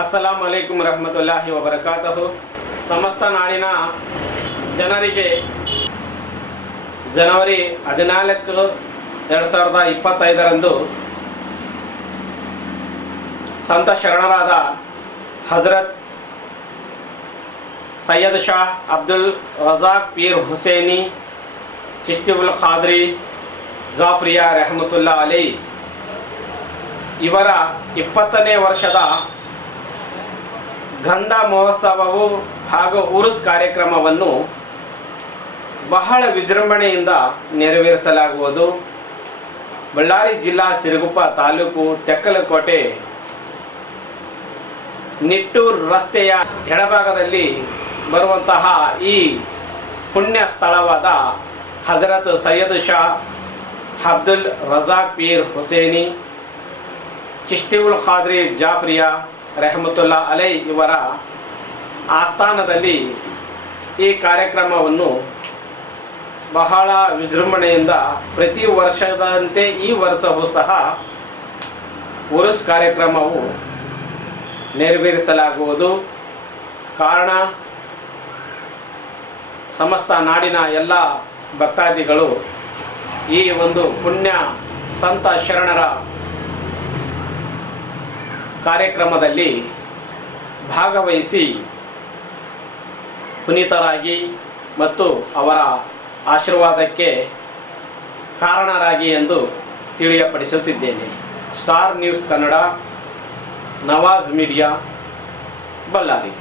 ಅಸ್ಸಲಾಂ ಅಲೈಕುಂ ರಹಮತುಲ್ಲಾಹಿ ವಬರಕಾತಹು. ಸಮಸ್ತ ನಾಡಿನ ಜನರಿಗೆ ಜನವರಿ 14, 2025ರಂದು ಸಂತ ಶರಣರಾದ ಹಜರತ್ ಸೈಯದ್ ಶಾ ಅಬ್ದುಲ್ ರಜಾಕ್ ಪೀರ್ ಹುಸೇನಿ ಚಿಶ್ತಿ ಉಲ್ ಖಾದ್ರಿ ಜಾಫ್ರಿಯಾ ರೆಹಮತುಲ್ಲಾ ಅಲೈ ಇವರ 20ನೇ ವರ್ಷದ ಗಂಧ ಮಹೋತ್ಸವವು ಹಾಗೂ ಉರುಸ್ ಕಾರ್ಯಕ್ರಮವನ್ನು ಬಹಳ ವಿಜೃಂಭಣೆಯಿಂದ ನೆರವೇರಿಸಲಾಗುವುದು. ಬಳ್ಳಾರಿ ಜಿಲ್ಲಾ ಸಿರುಗುಪ್ಪ ತಾಲೂಕು ತೆಕ್ಕಲಕೋಟೆ ನಿಟ್ಟೂರು ರಸ್ತೆಯ ಎಡಭಾಗದಲ್ಲಿ ಬರುವಂತಹ ಈ ಪುಣ್ಯ ಸ್ಥಳವಾದ ಹಜರತ್ ಸೈಯದ್ ಶಾ ಅಬ್ದುಲ್ ರಜಾಕ್ ಪೀರ್ ಹುಸೇನಿ ಚಿಶ್ತಿ ಉಲ್ ಖಾದ್ರಿ ಜಾಫ್ರಿಯಾ ರೆಹಮತುಲ್ಲಾ ಅಲೈ ಇವರ ಆಸ್ಥಾನದಲ್ಲಿ ಈ ಕಾರ್ಯಕ್ರಮವನ್ನು ಬಹಳ ವಿಜೃಂಭಣೆಯಿಂದ ಪ್ರತಿ ವರ್ಷದಂತೆ ಈ ವರ್ಷವೂ ಸಹ ಉರುಸ್ ಕಾರ್ಯಕ್ರಮವು ನೆರವೇರಿಸಲಾಗುವುದು. ಕಾರಣ ಸಮಸ್ತ ನಾಡಿನ ಎಲ್ಲ ಭಕ್ತಾದಿಗಳು ಈ ಒಂದು ಪುಣ್ಯ ಸಂತ ಶರಣರ ಕಾರ್ಯಕ್ರಮದಲ್ಲಿ ಭಾಗವಹಿಸಿ ಪುನೀತರಾಗಿ ಮತ್ತು ಅವರ ಆಶೀರ್ವಾದಕ್ಕೆ ಕಾರಣರಾಗಿ ಎಂದು ತಿಳಿಯಪಡಿಸುತ್ತಿದ್ದೇನೆ. Star news Kannada, Nawaz media, Ballari.